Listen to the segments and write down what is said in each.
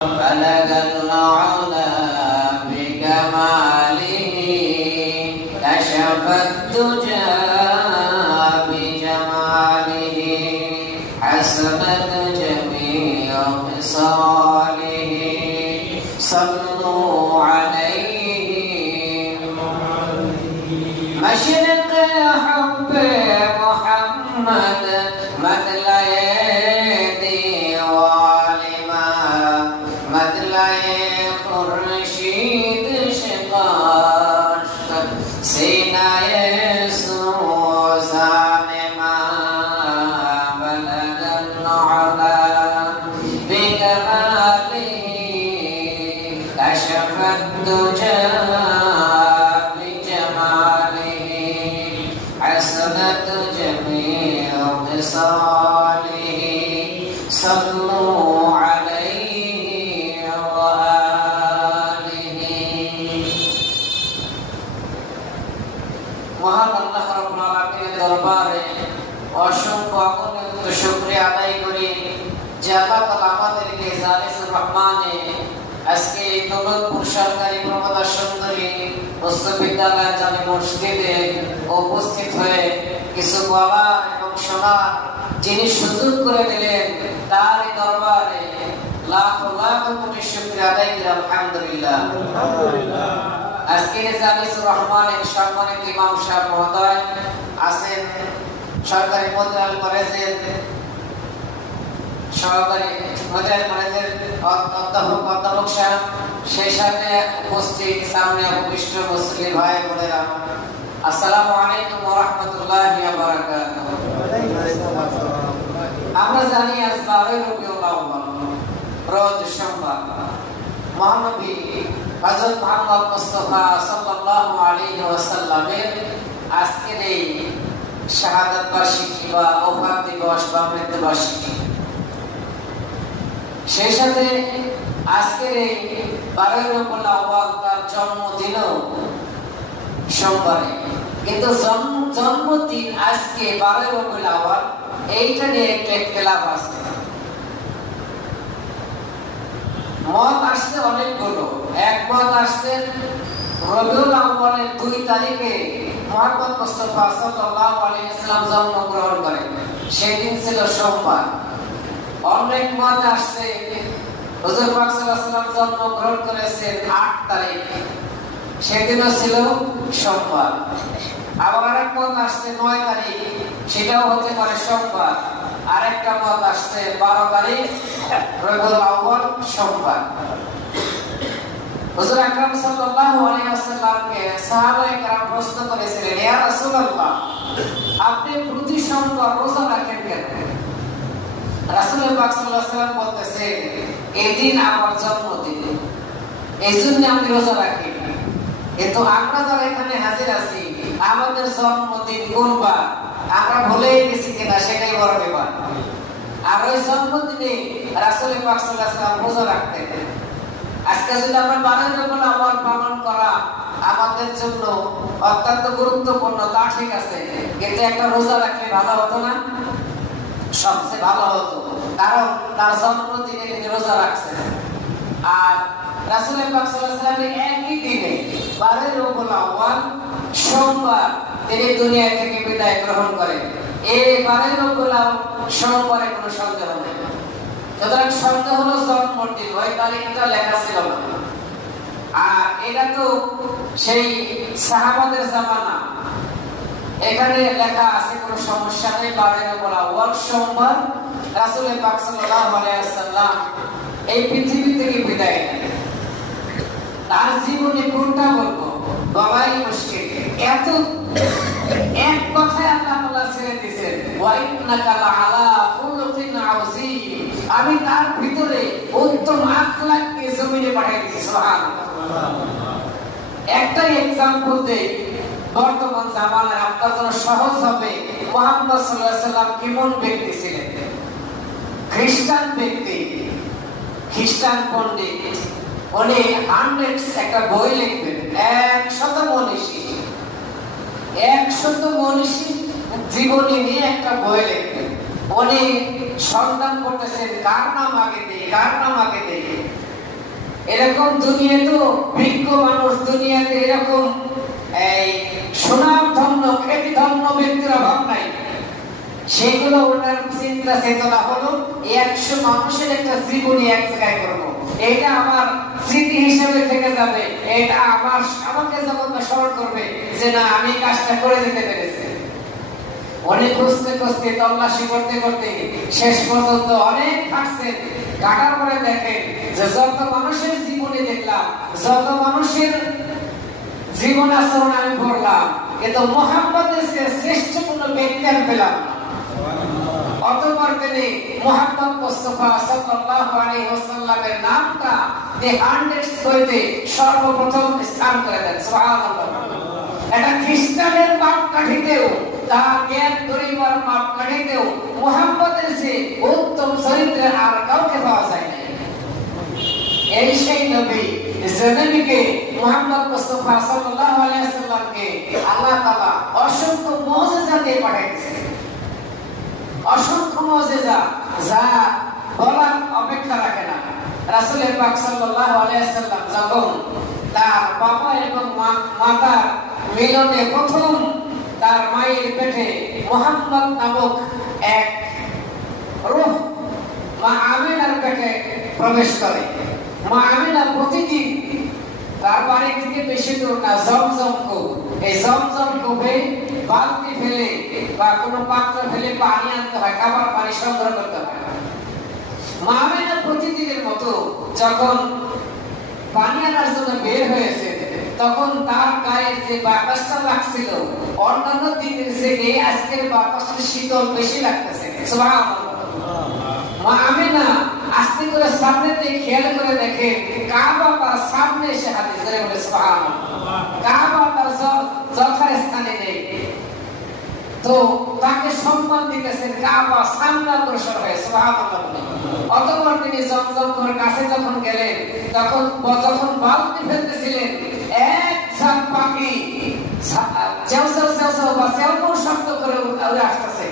بلغ العلا بكماله كشف الدجى بجماله حسنت جميع خصاله صلوا عليه مشرق حب محمد مطلع دیوالما مطلع خورشید شقاش سینه سوزان ما بلغ العلا بکماله کشف الدجى حسنت جميع خصاله صلوا عليه وآله মহান আল্লাহ রাব্বুল আলামিনের দরবারে অসংখ্য অগণিত শুকরিয়া আদায় করি যে আল্লাহ তাআলা আমাদেরকে জালিসুর রহমানে আজকে দৌলতপুর সরকারি প্রমোদা সুন্দরী উচ্চ বিদ্যালয় জামে মসজিদে উপস্থিত হয়ে কিছু বলা এবং শোনা যিনি সুযোগ করে দিলেন তার দরবারে লাখ লাখ কোটি শুকরিয়া আদায় করি আলহামদুলিল্লাহ। আজকে জালিসুর রহমানের সম্মানিত ইমাম সাহেব মহোদয় আছেন সরকারি মদিনাল কলেজের সহকারী মদিনাল কলেজের অধ্যাপক সাহেব, সেই সাথে উপস্থিত সামনে উপবিষ্ট মুসলিম ভাই বোনেরা, আসসালামু আলাইকুম ওয়া রাহমাতুল্লাহি ওয়া বারাকাতুহু। আমরা জানি আজ 12 রবিউল আউয়াল রোজ সোমবার, মহানবী হযরত মুহাম্মদ মুস্তাফা সাল্লাল্লাহু আলাইহি ওয়াসাল্লামের আজকের এই শাহাদাত বার্ষিকী বা ওফাত দিবস বা মৃত্যু বার্ষিকী। সেই সাথে আজকের এই 12 রবিউল আউয়াল তার জন্মদিনও সোমবারে, কিন্তু জন্মদিন আজকে 12 রবিউল আউয়াল, এইটা নিয়ে একটা ইখতিলাফ আছে। মত আসছে অনেকগুলো। এক মত আসছে রবিউল আউয়ালের 2 তারিখে মুহাম্মদ মুস্তাফা সাল্লাল্লাহু আলাইহি ওয়াসাল্লাম জন্মগ্রহণ করেন, সেদিন ছিল সোমবার। অনেক মত আসছে হুজুর পাক সাল্লাল্লাহু আলাইহি ওয়াসাল্লাম জন্মগ্রহণ করেছেন 8 তারিখে, সেদিনও ছিল সোমবার। আবার আরেক মত আসছে 9 তারিখ, সেটাও হতে পারে সোমবার। আরেকটা মত আসছে 12 তারিখ রবিউল আউয়াল সোমবার। হুজুর আকরাম সাল্লাল্লাহু আলাইহি ওয়াসাল্লামকে সাহাবায়ে কেরাম প্রশ্ন করেছিলেন, ইয়া রাসূলুল্লাহ, আপনি প্রতি সোমবার রোজা রাখেন কেন? রাসূল পাক সাল্লাল্লাহু আলাইহি ওয়াসাল্লাম বলতেছেন, এদিন আমার জন্মদিন, এইজন্য আমি রোজা রাখি। কিন্তু আমরা যারা এখানে হাজির আছি, আমাদের জন্মদিন কোনবার আমরা ভুলেই গেছি কিনা সেটাই বড় ব্যাপার। আর ওই জন্মদিনে রাসূল পাক সাল্লাল্লাহু আলাইহি ওয়াসাল্লাম রোজা রাখতেন। আজকে যদি আমরা 12 রবিউল আউয়াল পালন করা আমাদের জন্য অত্যন্ত গুরুত্বপূর্ণ, তা ঠিক আছে, কিন্তু একটা রোজা রাখলে ভালো হতো না? সবচেয়ে ভালো হতো, কারণ তার জন্মদিনে তিনি রোজা রাখছেন। আর রাসূল পাক সাল্লাল্লাহু আলাইহি ওয়াসাল্লাম একই দিনে 12 রবিউল আউয়াল সোমবার তিনি দুনিয়া থেকে বিদায় গ্রহণ করেন। এই 12 রবিউল আউয়াল সোমবারে কোনো সন্দেহ নেই। সুতরাং সন্দেহ হলো জন্মদিন, ওই তারিখটা লেখা ছিল না। আর এটা তো সেই সাহাবাদের জামানা, এখানে লেখা আছে, কোনো সমস্যা নেই। 12 রবিউল আউয়াল সোমবার রাসূল পাক সাল্লাল্লাহু আলাইহি ওয়াসাল্লাম এই পৃথিবী থেকে বিদায় নেন। তার জীবনে কোনটা বলবো বলাই মুশকিল। এত এক কথায় আল্লাহ তাআলা ছেড়ে দিয়েছেন, ওয়া ইন্নাকা লাআলা খুলুকিন আযীম, আমি তার ভিতরে উত্তম আখলাককে জমিনে পাঠিয়ে দিয়েছি। সুবহানাল্লাহ। একটা एग्जांपल দেই, বর্তমান জামানায় আপনার জন্য সহজ হবে। মুহাম্মদ সাল্লাল্লাহু আলাইহি ওয়াসাল্লাম কেমন ব্যক্তি ছিলেন? খ্রিস্টান ব্যক্তি, খ্রিস্টান পণ্ডিত, উনি 100 একটা বই লিখবেন, 100 মনীষী জীবনী নিয়ে একটা বই লিখবেন। উনি সন্ধান করতেছেন কার নাম আগে দেই, কার নাম আগে দেই। এরকম দুনিয়াতে বিজ্ঞ মানুষ, দুনিয়াতে এরকম এই সুনামধন্য খ্যাতিধন্য ব্যক্তির অভাব নাই। সেগুলো ওনার চিন্তা চেতনা হলো 100 মানুষের একটা জীবনী এক জায়গায় করবো, এটা আমার স্মৃতি হিসেবে থেকে যাবে, এটা আমাকে যখন স্মরণ করবে যে না আমি কাজটা করে যেতে পেরেছি। অনেক খুঁজতে খুঁজতে তল্লাশি করতে করতে শেষ পর্যন্ত অনেক হাঁটছেন, কাটার পরে দেখেন যে যত মানুষের জীবনে দেখলাম, যত মানুষের জীবন আচরণ আমি পড়লাম, কিন্তু মুহাম্মদের শ্রেষ্ঠ কোনো ব্যক্তি আমি পেলাম। অতঃপর তিনি মুহাম্মদ মুস্তাফা সাল্লাল্লাহু আলাইহি ওয়াসাল্লামের নামটা দি 100 হইতে সর্বপ্রথম স্থান করে দেন। সুবহানাল্লাহ। এটা খ্রিস্টানের মাপকাঠিতেও, তার জ্ঞান গরিমার মাপকাঠিতেও মুহাম্মদের চেয়ে উত্তম চরিত্রের আর কাউকে পাওয়া যায় না। এই সেই নবী, যে নবীকে মুহাম্মদ মুস্তাফা সাল্লাল্লাহু আলাইহি ওয়াসাল্লামকে আল্লাহ তাআলা অসংখ্য মুজিজা দিয়ে পাঠিয়েছেন। অসংখ্য মুজিজা যা বলার অপেক্ষা রাখে না। রাসূল পাক সাল্লাল্লাহু আলাইহি ওয়াসাল্লাম যখন তার বাবা এবং মাতার মিলনে প্রথম তার মায়ের পেটে মুহাম্মদ নামক এক রূহ মা আমিনার পেটে প্রবেশ করে, মা আমিনা প্রতিদিন তার বাড়ি থেকে বেশি দূর না জমজম কূপ, এই জমজম কূপে বালতি ফেলে বা কোনো পাত্র ফেলে পানি আনতে হয়, খাবার পানি সংগ্রহ করতে হয়। মা আমিনা প্রতিদিনের মতো যখন পানি আনার জন্য বের হয়েছে, তখন তার গায়ে যে বাতাসটা লাগছিল অন্যান্য দিনের থেকে আজকের বাতাসটা শীতল বেশি লাগতেছে। সুবহানাল্লাহ। মা আমিনা আস্তে করে সামনে দিয়ে খেয়াল করে দেখে কাবা তার সামনে এসে হাজির করে, বলে সুবহানাল্লাহ। কাবা তার যথাস্থানে নেই, তো তাকে সম্মান দিতেছেন, কাবা সামনে অগ্রসর হয়ে। সুবহানাল্লাহ। অতঃপর তিনি জমজম কুয়ার কাছে যখন গেলেন, তখন যখন বালতি ফেলতেছিলেন, এক ঝাঁক পাখি চেউ চেউ চেউ চেউ বা চেউ চেউ শব্দ করে উড়ে আসতেছে।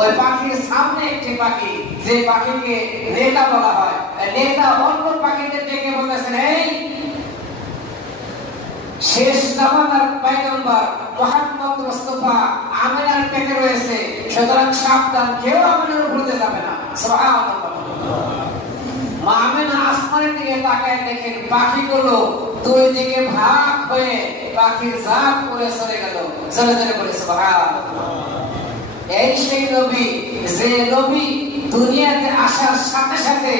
ওই পাখির সামনে একটি পাখি, যে পাখিকে নেতা বলা হয়, নেতা অন্য পাখিদের ডেকে বলতেছেন, এই শেষ জামানার পয়গম্বর মুহাম্মদ মুস্তাফা আমিনার পেটে রয়েছে, সুতরাং সাবধান, কেউ আমিনার উপরে যাবে না। সুবহানাল্লাহ। মা আমিনা আসমানের দিকে তাকায় দেখেন পাখিগুলো দুই দিকে ভাগ হয়ে পাখির জাত করে চলে গেল। চলে চলে বলে সুবহানাল্লাহ। এই সেই নবী, যে নবী দুনিয়াতে আসার সাথে সাথে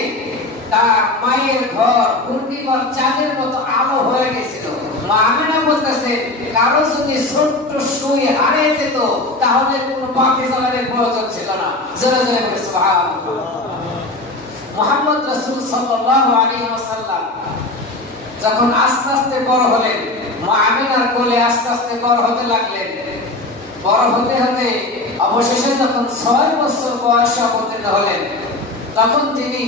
তার মায়ের ঘর পূর্ণিমার চাঁদের মতো আলো হয়ে গেছিল। মা আমিনা বলতেছেন, কারো যদি ছোট্ট সুই হারিয়ে যেত তাহলে কোনো পাখি জ্বালানোর প্রয়োজন ছিল না। জোরে জোরে বলে সুবহানাল্লাহ। মুহাম্মদ রাসূল সাল্লাল্লাহু আলাইহি ওয়াসাল্লাম যখন আস্তে আস্তে বড় হলেন, মা আমিনার কোলে আস্তে আস্তে বড় হতে লাগলেন। বড় হতে হতে অবশেষে যখন 6 বছর বয়সে অবতীর্ণ হলেন, তখন তিনি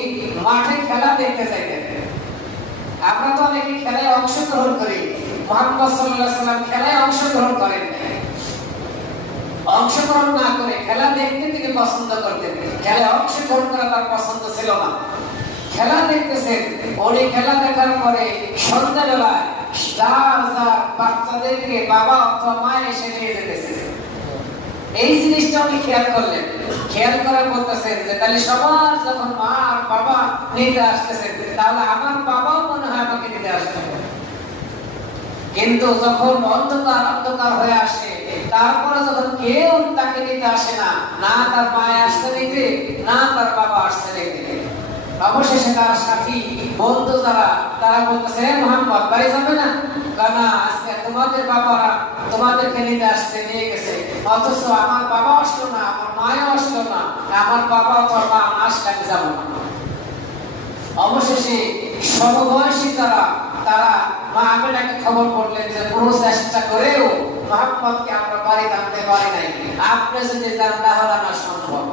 মাঠে খেলা দেখতে যাইতেন। আমরা তো অনেকে খেলায় অংশগ্রহণ করি, মুহাম্মদ সাল্লাল্লাহু আলাইহি ওয়াসাল্লাম খেলায় অংশগ্রহণ করেন না। অংশগ্রহণ না করে খেলা দেখতে তিনি পছন্দ করতেন, খেলায় অংশগ্রহণ করা তার পছন্দ ছিল না। খেলা দেখতেছেন, উনি খেলা দেখার পরে সন্ধ্যাবেলায় যার যার বাচ্চাদেরকে বাবা অথবা মা এসে নিয়ে যেতেছে। এই জিনিসটা উনি খেয়াল করলেন, খেয়াল করে বলতেছেন যে তাহলে সবার যখন মা আর বাবা নিতে আসতেছেন, তাহলে আমার বাবাও মনে হয় আমাকে নিতে আসবে। কিন্তু যখন অন্ধকার অন্ধকার হয়ে আসে, তারপরে যখন কেউ তাকে নিতে আসে না, না তার মায়ে আসতে নিতে, না তার বাবা আসতে নিতে, অবশেষে তার সাথী বন্ধু যারা, তারা বলতেছে, মুহাম্মদ বাড়ি যাবে না? কারণ আজকে তোমাদের বাবারা তোমাদেরকে নিতে আসতে নিয়ে গেছে, অথচ আমার বাবা আসলো না, আমার মাও আসলো না, আমার বাবা অথবা মা আসলে আমি যাবো না। অবশেষে সমবয়সী যারা, তারা মা আমিনাকে খবর করলেন যে পুরো চেষ্টা করেও মুহাম্মদকে আমরা বাড়ি আনতে পারি নাই, আপনি যদি যান তাহলে না সম্ভব।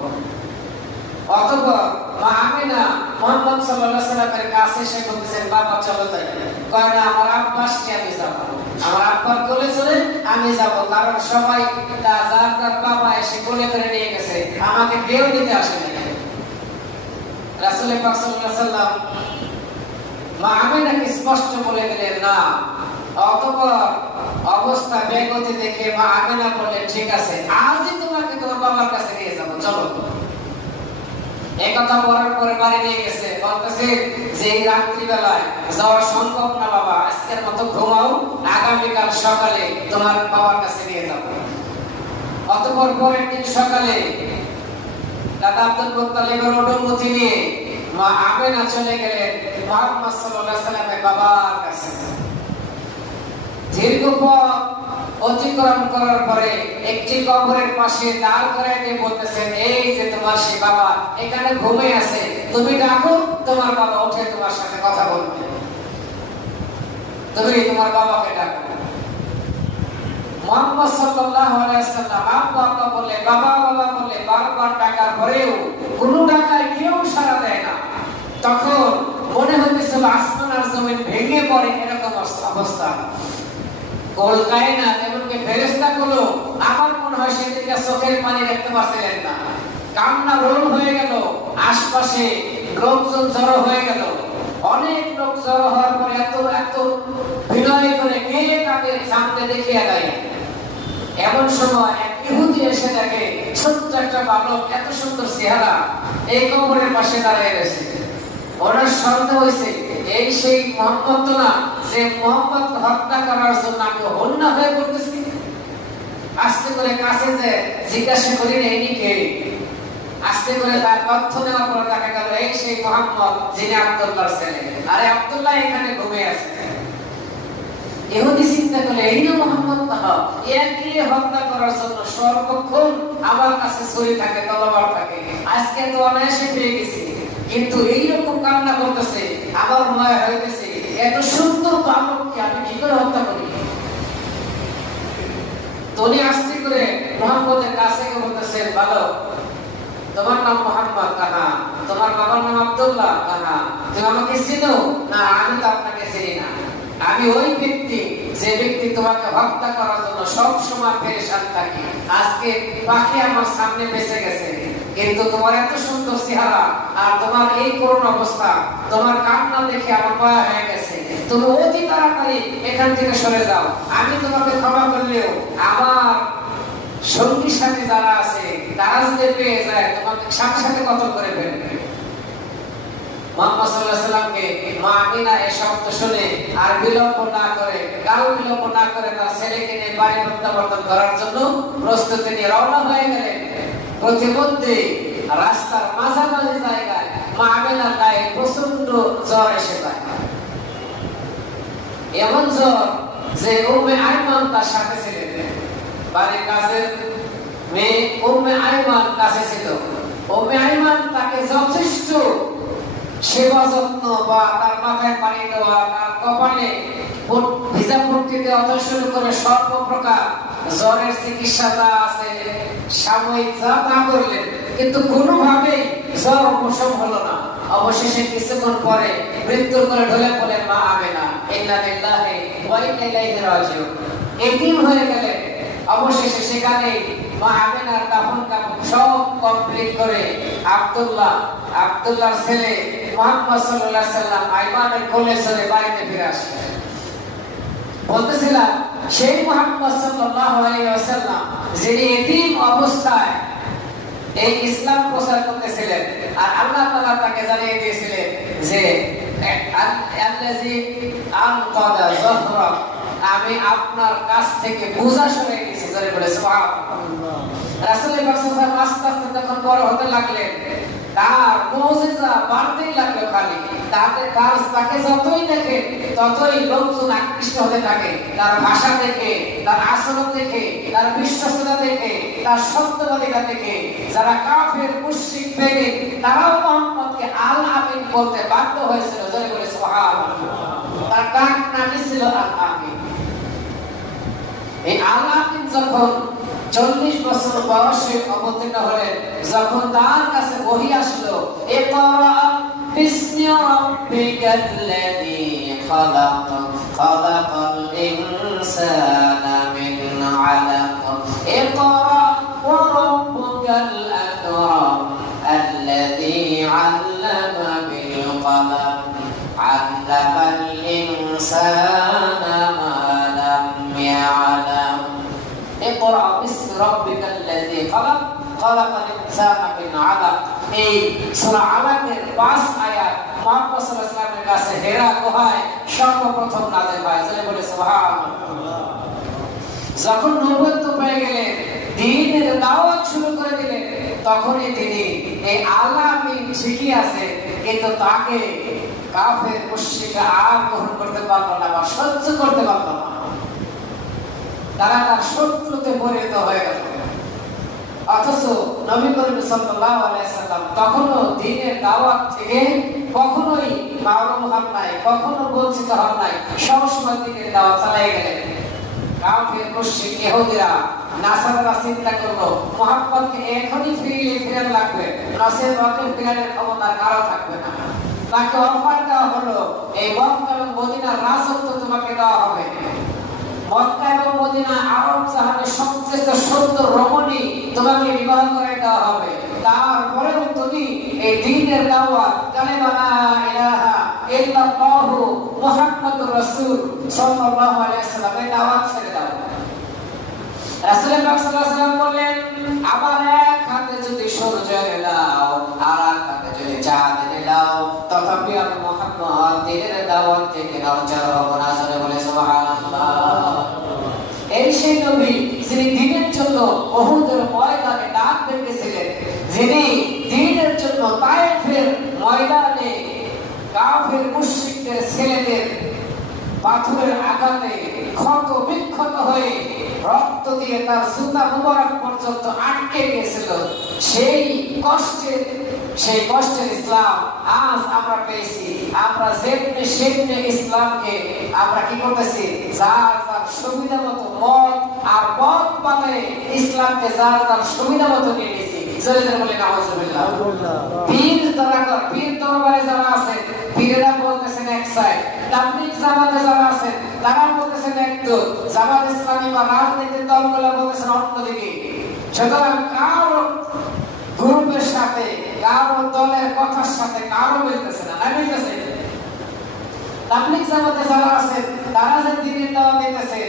অতঃপর মা আমিনা মুহাম্মদ সাল্লাল্লাহু আলাইহি ওয়াসাল্লামের কাছে এসে বলতেছেন, বাবা চলো যাই। কয় না, আমার আব্বা আসছে, আমি যাব, আমার আব্বার কোলে চলে আমি যাব, কারণ সবাই যার যার বাবা এসে কোলে করে নিয়ে গেছে, আমাকে কেউ নিতে আসে নাই। রাসূল পাক সাল্লাল্লাহু আলাইহি ওয়াসাল্লাম মা আমিনাকে স্পষ্ট বলে দিলেন না। অতঃপর অবস্থা বেগতি দেখে মা আমিনা বললেন, ঠিক আছে, আজই তোমাকে তোমার বাবার কাছে নিয়ে যাবো, চলো। একথা বলার পরে বাড়ি নিয়ে গেছে, বলতেছে যে রাত্রিবেলায় যাওয়া সম্ভব না বাবা, আজকের মতো ঘুমাও, আগামীকাল সকালে তোমার বাবার কাছে নিয়ে যাবো। অতঃপর পরের দিন সকালে দাদা আব্দুল মুত্তালিবের অনুমতি নিয়ে মা আমিনা চলে গেলেন মুহাম্মদ সাল্লাল্লাহু আলাইহি ওয়াসাল্লামের বাবার কাছে। দীর্ঘ পথ অতিক্রম করার পরে একটি কবরের পাশে দাঁড় করে দিয়ে বলতেছেন, এই যে তোমার সেই বাবা এখানে ঘুমিয়ে আছে, তুমি ডাকো, তোমার বাবা উঠে তোমার সাথে কথা বলবে। তুমি তোমার বাবাকে ডাকো। মুহাম্মদ সাল্লাল্লাহু আলাইহি ওয়াসাল্লাম আব্বা আব্বা বলে, বাবা বাবা বলে বারবার ডাকার পরেও কোনো ডাকায় কেউ সাড়া দেয় না। তখন মনে হইতেছিল আসমান আর জমিন ভেঙে পড়ে, এরকম অবস্থা। কোল কায়নাত এমনকি ফেরেশতাগুলো আমার মনে হয় সেদিকে চোখের পানি দেখতে পাচ্ছিলেন না। কান্না রোল হয়ে গেল, আশপাশে লোকজন জড়ো হয়ে গেল। অনেক লোক জড়ো হওয়ার পরে এত এত বিনয় করে কে তাদের সামনে দেখিয়ে দেয়। এমন সময় এক ইহুদি এসে দেখে ছোট্ট একটা বালক, এত সুন্দর চেহারা, এই কবরের পাশে দাঁড়িয়ে রয়েছে। ওনার সন্দেহ হয়েছে এই সেই মুহাম্মদ তো না, যে মুহাম্মদ হত্যা করার জন্য আমি হন্যা হয়ে পড়তেছি। আস্তে করে কাছে যে জিজ্ঞাসা করি না ইনি কে। আস্তে করে তার তথ্য নেওয়ার পর দেখা গেল এই সেই মুহাম্মদ যিনি আব্দুল্লাহর ছেলে। আরে আব্দুল্লাহ এখানে ঘুমিয়ে আছে। ইহুদি চিন্তা করলে এই না মুহাম্মদ, একে হত্যা করার জন্য সর্বক্ষণ আমার কাছে ছুরি থাকে, তলোয়ার থাকে, আজকে তো অনায়াসে পেয়ে গেছি। কিন্তু এইরকম কান্না করতেছে, আমার মনে হইতেছে এত সুন্দর বালককে আমি কি করে হত্যা করি। তনি আস্তে করে মুহাম্মদের কাছে গিয়ে বলতেছে, বালক, তোমার নাম মুহাম্মদ, কাহা? তোমার বাবার নাম আব্দুল্লাহ, কাহা? তুমি আমাকে চিনো? না, আমি তো আপনাকে চিনি না। আমি ওই ব্যক্তি যে ব্যক্তি তোমাকে হত্যা করার জন্য সব সময় পেরেশান থাকি। আজকে পাখি আমার সামনে বেঁচে গেছে, কিন্তু তোমার এত সুন্দর চেহারা আর তোমার এই করুণ অবস্থা, তোমার কান্না দেখে আমার মায়া হয়ে গেছে। তুমি অতি তাড়াতাড়ি এখান থেকে সরে যাও। আমি তোমাকে ক্ষমা করলেও আমার সঙ্গী সাথী যারা আছে তারা যদি পেয়ে যায় তোমাকে সাথে সাথে কতল করে ফেলবে। মুহাম্মদ সাল্লাল্লাহু আলাইহি ওয়াসাল্লামকে মা আমিনা এই শব্দ শুনে আর বিলম্ব না করে, কাল বিলম্ব না করে তার ছেলেকে নিয়ে বাড়ি প্রত্যাবর্তন করার জন্য প্রস্তুতি নিয়ে রওনা হয়ে গেলেন। প্রতিমধ্যে রাস্তার মাঝামাঝি জায়গায় মা আমিনার গায়ে প্রচন্ড জ্বর এসে যায়। এমন জ্বর যে উম্মে আইমান তার সাথে ছিলেন। বাড়ির কাছের মেয়ে উম্মে আইমান কাছে ছিল। উম্মে আইমান তাকে যথেষ্ট সেবা যত্ন বা তার মাথায় পানি দেওয়া, তার কপালে ভিজা পট্টি দেওয়া থেকে শুরু করে সর্বপ্রকার জ্বরের চিকিৎসা যা আছে সাময়িক যা তা করলেন, কিন্তু কোনোভাবেই জ্বর উপশম হলো না। অবশেষে কিছুক্ষণ পরে মৃত্যুর করে ঢলে পড়লেন মা আমিনা। ইন্না লিল্লাহি ওয়া ইন্না ইলাইহি রাজিউন। এতিম হয়ে গেলেন। অবশেষে সেখানে মা আমিনার দাফন কাফন সব কমপ্লিট করে আব্দুল্লাহর ছেলে মুহাম্মদ সাল্লাল্লাহু আলাইহি ওয়াসাল্লাম আইমানের কোলে চলে বাড়িতে ফিরে আসলেন। বলতেছিলাম সেই মুহাম্মদ সাল্লাল্লাহু আলাইহি ওয়াসাল্লাম যিনি এতিম অবস্থায় এই ইসলাম প্রচার করতেছিলেন, আর আল্লাহ তাআলা তাকে জানিয়ে দিয়েছিলেন যে আল্লাযী আনকাদা যহরা, আমি আপনার কাছ থেকে বোঝা সরিয়ে দিয়েছি। জোরে বলে সুবহানাল্লাহ। রাসূল পাক সাল্লাল্লাহু আলাইহি ওয়াসাল্লাম আস্তে আস্তে যখন বড় হতে লাগলেন, তার মুজিজা বাড়তেই লাগলো। খালি তাদের কাজ তাকে যতই দেখে ততই লোকজন আকৃষ্ট হতে থাকে। তার ভাষা দেখে, তার আচরণ দেখে, তার বিশ্বস্ততা দেখে, তার সত্যবাদিতা দেখে যারা কাফের মুশরিক বেঈমান তারাও মুহাম্মদকে আল আমিন বলতে বাধ্য হয়েছিল। জোরে বলে সুবহানাল্লাহ। তার ডাক নাম ছিল আল আমিন। এই আল আমিন যখন 40 বছর বয়সে অবতীর্ণ হলেন, যখন তার কাছে ওহী আসলো, ইকরা বিসমি রাব্বিকাল্লাযী খালাক খালাকাল ইনসানা মিন আলাক ইকরা ওয়া রাব্বুকাল আকরাম আল্লাযী আল্লামা বিল কলম আল্লামাল ইনসানা মা লাম ইয়ালাম ইকরা বিসমি রাব্বিকাল্লাযী খালাক খালাকাল ইনসানা মিন আলাক। এই সূরা আলাকের 5 আয়াত মুহাম্মদ সাল্লাল্লাহু আলাইহি ওয়াসাল্লামের কাছে হেরা গুহায় সর্বপ্রথম নাযিল হয়। জোরে বলে সুবহানাল্লাহ। যখন নবুয়ত পেয়ে গেলেন, দ্বীনের দাওয়াত শুরু করে দিলেন, তখনই তিনি এই আলামিন ঠিকই আছে, কিন্তু তাকে কাফের মুশরিকরা আর গ্রহণ করতে পারল না বা সহ্য করতে পারল না। তারা তার শত্রুতে পরিণত হয়ে গেল। অথচ নবী করিম সাল্লাল্লাহু আলাইহি সাল্লাম তখনও দ্বীনের দাওয়াত থেকে কখনোই মাহরুম হন নাই, কখনো বঞ্চিত হন নাই, সবসময় দ্বীনের দাওয়াত চালিয়ে গেলেন। কাফের মুশরিক ইহুদিরা নাসারারা চিন্তা করলো মুহাম্মদকে এখনই ফিরানো লাগবে, নসিহত ওকে ফিরানোর ক্ষমতা কারো থাকবে না। তাকে অফার দেওয়া হলো, এই মক্কা এবং মদিনার রাজত্ব তোমাকে দেওয়া হবে। মক্কা এবং মদিনা আরব জাহানের সবচেয়ে সুন্দর রমণী তোমাকে বিবাহ করে দেওয়া হবে। তারপরেও তুমি এই দ্বীনের দাওয়াত কালিমা লা ইলাহা ইল্লাল্লাহু মুহাম্মাদুর রাসূল সাল্লাল্লাহু আলাইহি ওয়াসাল্লাম এই দাওয়াত ছেড়ে দাও। রাসূল পাক সাল্লাল্লাহু আলাইহি ওয়াসাল্লাম বললেন, আমার এক হাতে যদি সূর্য এলাও আর এক হাতে যদি চাঁদ এলাও, তথাপি আমি মুহাম্মদ দ্বীনের দাওয়াত থেকে নড়চড় হব না। জোরে বলে সুবহানাল্লাহ। এই সেই নবী যিনি দ্বীনের জন্য উহুদের ময়দানে ডাক ডেকেছিলেন, যিনি দ্বীনের জন্য তায়েফের ময়দানে কাফের মুশরিকদের ছেলেদের পাথরের আঘাতে ক্ষত বিক্ষত হয়ে রক্ত দিয়ে তার জুতা মুবারক পর্যন্ত আটকে গিয়েছিল, সেই কষ্টের ইসলাম আজ আমরা পেয়েছি। আমরা যেমনি ইসলামকে আমরা কি করতেছি, যার যার সুবিধা মতো মত আর পথ পাতে ইসলামকে যার যার সুবিধা মতো নিয়ে নিয়েছি। বলে নাউজুবিল্লাহ। পীর দরবারে যারা আছে, পীরেরা বলতেছেন এক সাইড, তাবলীগ জামাতে যারা আছেন তারা বলতেছেন একদল, জামাত ইসলামী বা রাজনৈতিক দলগুলো বলতেছেন অন্যদিকে। সুতরাং কারো গ্রুপের সাথে, কারো দলের কথার সাথে কারো মিলতেছে না, না মিলতেছে। তাবলীগ জামাতে যারা আছেন তারা যে দ্বীনের দাওয়াত দিতেছে,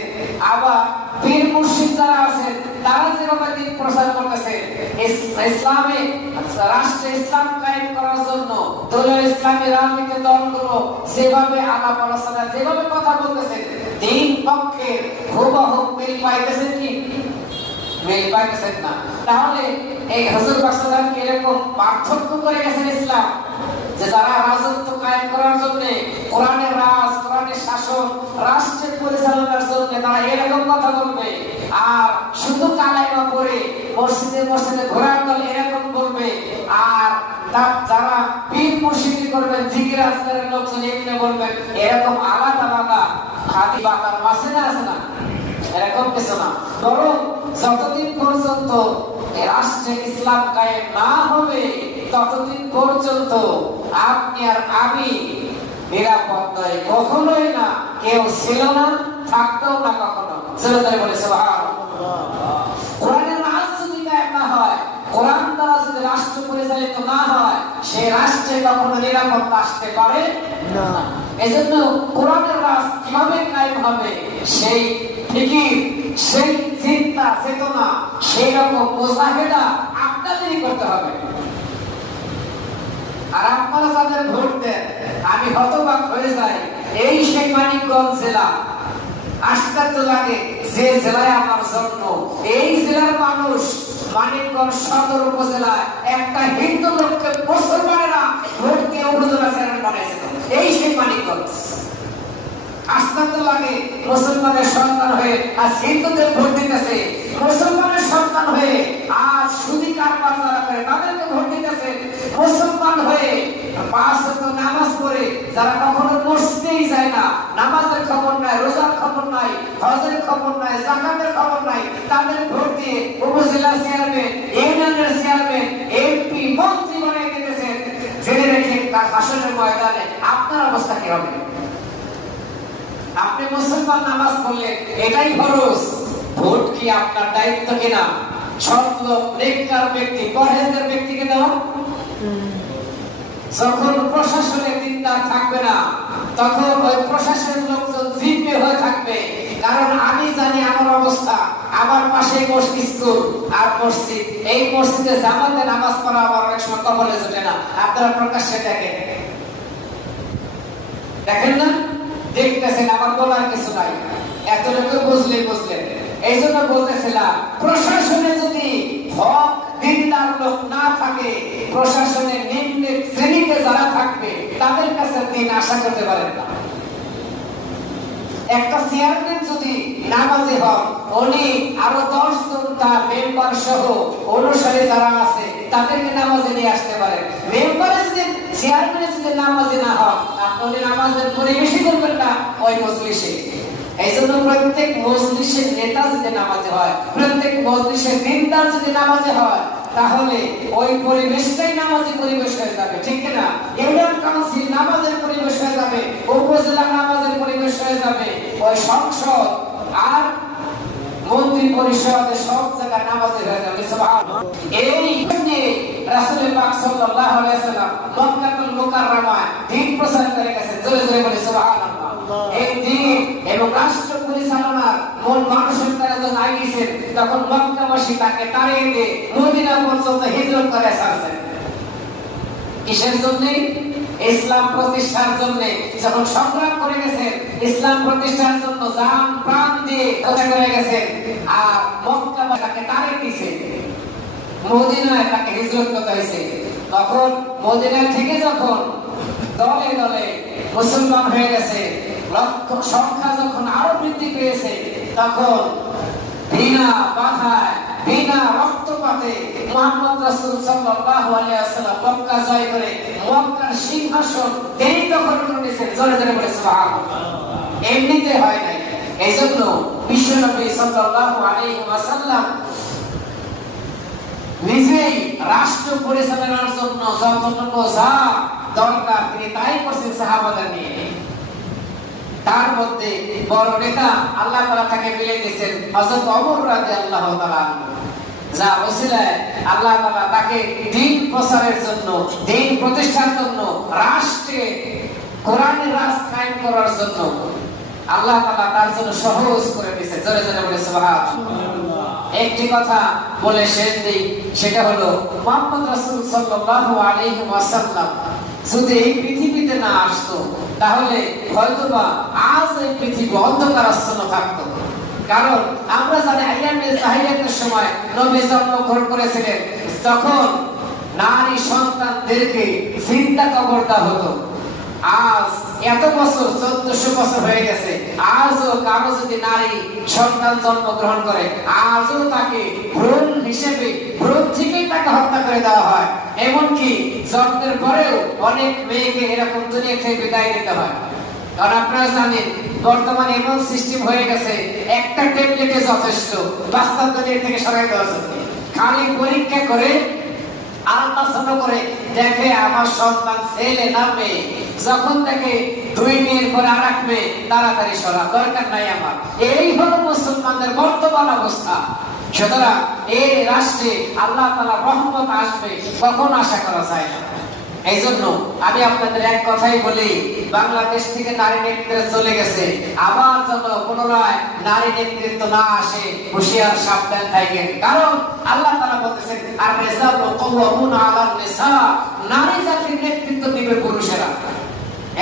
আবার পীর মুর্শিদ যারা আছেন তারা যেভাবে দ্বীন প্রচার করতেছে, ইসলামে রাষ্ট্রে ইসলাম কায়েম করার জন্য দলীয় ইসলামী রাজনৈতিক দলগুলো যেভাবে আলাপ আলোচনা, যেভাবে কথা বলতেছে, দ্বীন পক্ষে হুবহু মিল পাইতেছেন কি? মিল পাইতেছেন না। তাহলে এই হুজুর পাক সাল্লাল্লাহু আলাইহি ওয়াসাল্লাম এরকম পার্থক্য করে গেছেন ইসলাম, যে যারা রাজত্ব কায়েম করার জন্য, কোরআনের রাজ, কোরআনের শাসন, রাষ্ট্রের পরিচালনার জন্য তারা এরকম কথা বলবে, আর শুধু কালেমা পড়ে মসজিদে ঘোরার দল এরকম বলবে, আর যারা পীর মুর্শিদি করবেন, জিকির আজকারের লোকজন এগুলো বলবেন, এরকম আলাদা আলাদা হাতি বাতার মাসে না আছে না, এরকম কিছু না। বরং যতদিন পর্যন্ত রাষ্ট্রে ইসলাম কায়েম না হবে ততদিন পর্যন্ত আপনি আর আমি নিরাপদ নয়, কখনোই না, কেউ ছিল না, থাকতেও না কখনো। বলে কোরআনের রাজ যদি কায়েম না হয়, কোরআন দ্বারা যদি রাষ্ট্র পরিচালিত না হয়, সে রাষ্ট্রে কখনো নিরাপত্তা আসতে পারে না। এজন্য কোরআনের রাজ কিভাবে কায়েম হবে, সেই ফিকির, সেই চিন্তা চেতনা, সেই রকম মুজাহিদা আপনাদেরই করতে হবে। আর আপনারা যাদের ভোট দেন, আমি হতবাক হয়ে যাই, এই সেই মানিকগঞ্জ জেলা, আশ্চর্য লাগে যে জেলায় আমার জন্ম, এই জেলার মানুষ মানিকগঞ্জ সদর উপজেলায় একটা হিন্দু লোককে মুসলমানেরা ভোট দিয়ে উপজেলা চেয়ারম্যান বানিয়েছিল, এই সেই মানিকগঞ্জ। আশ্চর্য লাগে, মুসলমানের সন্তান হয়ে আজ হিন্দুদের ভোট দিতেছে, মুসলমানের সন্তান হয়ে আজ সুদী কারবার যারা করে তাদেরকে ভোট দিতেছে, মুসলমান হয়ে 5 ওয়াক্ত নামাজ পড়ে যারা কখনো মসজিদেই যায় না, নামাজের খবর নাই, রোজার খবর নাই, হজের খবর নাই, যাকাতের খবর নাই, তাদের ভোট দিয়ে উপজেলা চেয়ারম্যান, ইউনিয়নের চেয়ারম্যান, এমপি, মন্ত্রী বানিয়ে দিতেছেন। জেনে রেখে তার হাসরের ময়দানে আপনার অবস্থা কি হবে? আপনি মুসলমান, নামাজ পড়লেন, এটাই ফরজ, ভোট কি আপনার দায়িত্ব কিনা? সৎ লোক, নেককার ব্যক্তি, পরহেজগার ব্যক্তিকে দেওয়া, যখন প্রশাসনে দিনদার থাকবে না, তখন ওই প্রশাসনের লোকজন জিম্মি হয়ে থাকবে। কারণ আমি জানি আমার অবস্থা, আমার পাশে মসজিদ, স্কুল আর মসজিদ, এই মসজিদে জামাতে নামাজ পড়া আমার অনেক সময় কপালে জোটে না। আপনারা প্রকাশ্যে দেখেন, দেখেন না, দেখতেছেন, আমার বলার কিছু নাই, এতটুকু বুঝলেন। এই জন্য বলতেছিলাম, প্রশাসনে যদি হক দিনদার লোক না থাকে, প্রশাসনের নিম্ন শ্রেণীতে যারা থাকবে তাদের কাছে দিন আশা করতে পারেন না। একটা চেয়ারম্যান যদি নামাজি হন, উনি আরো 10 জন তার মেম্বার সহ অনুসারী যারা আছে তাদেরকে নামাজে নিয়ে আসতে পারেন। মেম্বারে যদি, চেয়ারম্যানে যদি নামাজি না হন, আপনি নামাজের পরিবেশই করবেন না ওই মজলিসে। এই জন্য প্রত্যেক মজলিসের নেতা যদি নামাজি হয়, প্রত্যেক মজলিসের দিনদার যদি নামাজি হয়, তাহলে ওই পরিবেশটাই নামাজি পরিবেশ হয়ে যাবে, ঠিক না? ইউনিয়ন কাউন্সিল নামাজের পরিবেশ হয়ে যাবে, উপজেলা নামাজের পরিবেশ হয়ে যাবে, ওই সংসদ আর মন্ত্রী পরিষদ সব জায়গায় নামাজের হয়ে যাবে। সুবহানাল্লাহ। এই যে রাসূল পাক সাল্লাল্লাহু আলাইহি ওয়াসাল্লাম মক্কাতুল মুকাররমায় দ্বীন প্রচার করে গেছেন, জোরে জোরে বলে সুবহানাল্লাহ। এই দ্বীন এবং রাষ্ট্র পরিচালনার মূল মানুষের তারা যখন আগিয়েছেন, তখন মক্কাবাসী তাকে তাড়িয়ে দিয়ে মদিনা পর্যন্ত হিজরত করে আসছেন। কিসের জন্য? ইসলাম প্রতিষ্ঠার জন্য। যখন সংগ্রাম করে গেছেন, ইসলাম প্রতিষ্ঠার জন্য জান প্রাণ দিয়ে কথা করে গেছেন, আর মক্কাবাসী তাকে তাড়িয়ে দিয়েছে, মদিনায় তাকে হিজরত করতে হয়েছে। তখন মদিনা থেকে যখন দলে দলে মুসলমান হয়ে গেছে, লক্ষ সংখ্যা যখন আরো বৃদ্ধি পেয়েছে, তখন বিনা বাধায়, বিনা রক্তপাতে মুহাম্মদ রাসূল সাল্লাল্লাহু আলাইহি ওয়াসাল্লাম মক্কা জয় করে মক্কার সিংহাসন তিনি দখল করে নিয়েছেন। জোরে জোরে বলে সুবহানাল্লাহ। এমনিতে হয় নাই। এইজন্য বিশ্বনবী সাল্লাল্লাহু আলাইহি ওয়াসাল্লাম নিজেই রাষ্ট্র পরিচালনার জন্য যতটুকু যা দরকার তিনি তাই করছেন সাহাবাদের নিয়ে। তার মধ্যে বড় নেতা আল্লাহ তাআলা তাকে মিলে দিয়েছেন হযরত ওমর রাদিয়াল্লাহু তাআলা, যা ওসিলায় আল্লাহ তাআলা তাকে দ্বীন প্রচারের জন্য, দ্বীন প্রতিষ্ঠার জন্য, রাষ্ট্রে কোরআনের রাজ কায়েম করার জন্য আল্লাহ তাআলা তার জন্য সহজ করে দিয়েছে। জোরে জোরে বলে সুবহানাল্লাহ। একটি কথা বলে শেষ দিই, সেটা হলো মুহাম্মদ রাসূল সাল্লাল্লাহু আলাইহি ওয়াসাল্লাম যদি এই পৃথিবীতে না আসতো, তাহলে হয়তোবা আজ এই পৃথিবী অন্ধকারাচ্ছন্ন থাকতো। কারণ আমরা জানি আইয়ামে জাহিলিয়াতের সময় নবী জন্মগ্রহণ করেছিলেন, তখন নারী সন্তানদেরকে জিন্দা কবর দেওয়া হতো। আজ এত বছর, 1400 বছর হয়ে গেছে, আজও কারো যদি নারী সন্তান জন্মগ্রহণ করে, আজও তাকে ভ্রূণ হিসেবে, ভ্রূণ থেকেই তাকে হত্যা করে দেওয়া হয়। এমনকি জন্মের পরেও অনেক মেয়েকে এরকম দুনিয়া থেকে বিদায় দিতে হয়। কারণ আপনারা জানেন বর্তমানে এমন সিস্টেম হয়ে গেছে, একটা ট্যাবলেটে যথেষ্ট বাচ্চা দুনিয়া থেকে সরাই দেওয়ার জন্য। খালি পরীক্ষা করে, আল্ট্রাসাউন্ড করে দেখে আমার সন্তান ছেলে না মেয়ে, যখন দেখে 2 মেয়ের পরে আরেক মেয়ে, তাড়াতাড়ি সরা, দরকার নাই আমার। এই হলো মুসলমানদের বর্তমান অবস্থা। সুতরাং এই রাষ্ট্রে আল্লাহ তাআলার রহমত আসবে কখন আশা করা যায় না। এই জন্য আমি আপনাদের এক কথাই বলি, বাংলাদেশ থেকে নারী নেতৃত্ব চলে গেছে, আবার যেন পুনরায় নারী নেতৃত্ব না আসে, হুঁশিয়ার সাবধান থাকেন। কারণ আল্লাহ তাআলা বলতেছেন, আর রিজালু কাওয়ামুনা আলান নিসা, নারী জাতির নেতৃত্ব দিবে পুরুষেরা।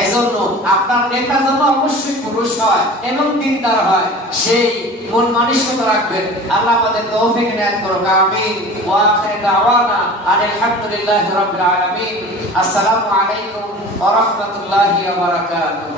এজন্য আপনার নেতা যেন অবশ্যই পুরুষ হয় এবং দিনদার হয়, সেই মন মানসিকতা রাখবেন। আল্লাহ আমাদের তৌফিক দান করুন, আমিন। ওয়া আখিরু দাওয়ানা আলহামদুলিল্লাহি রাব্বিল আলামিন। আসসালামু আলাইকুম ওয়া রাহমাতুল্লাহি ওয়া বারাকাতুহু।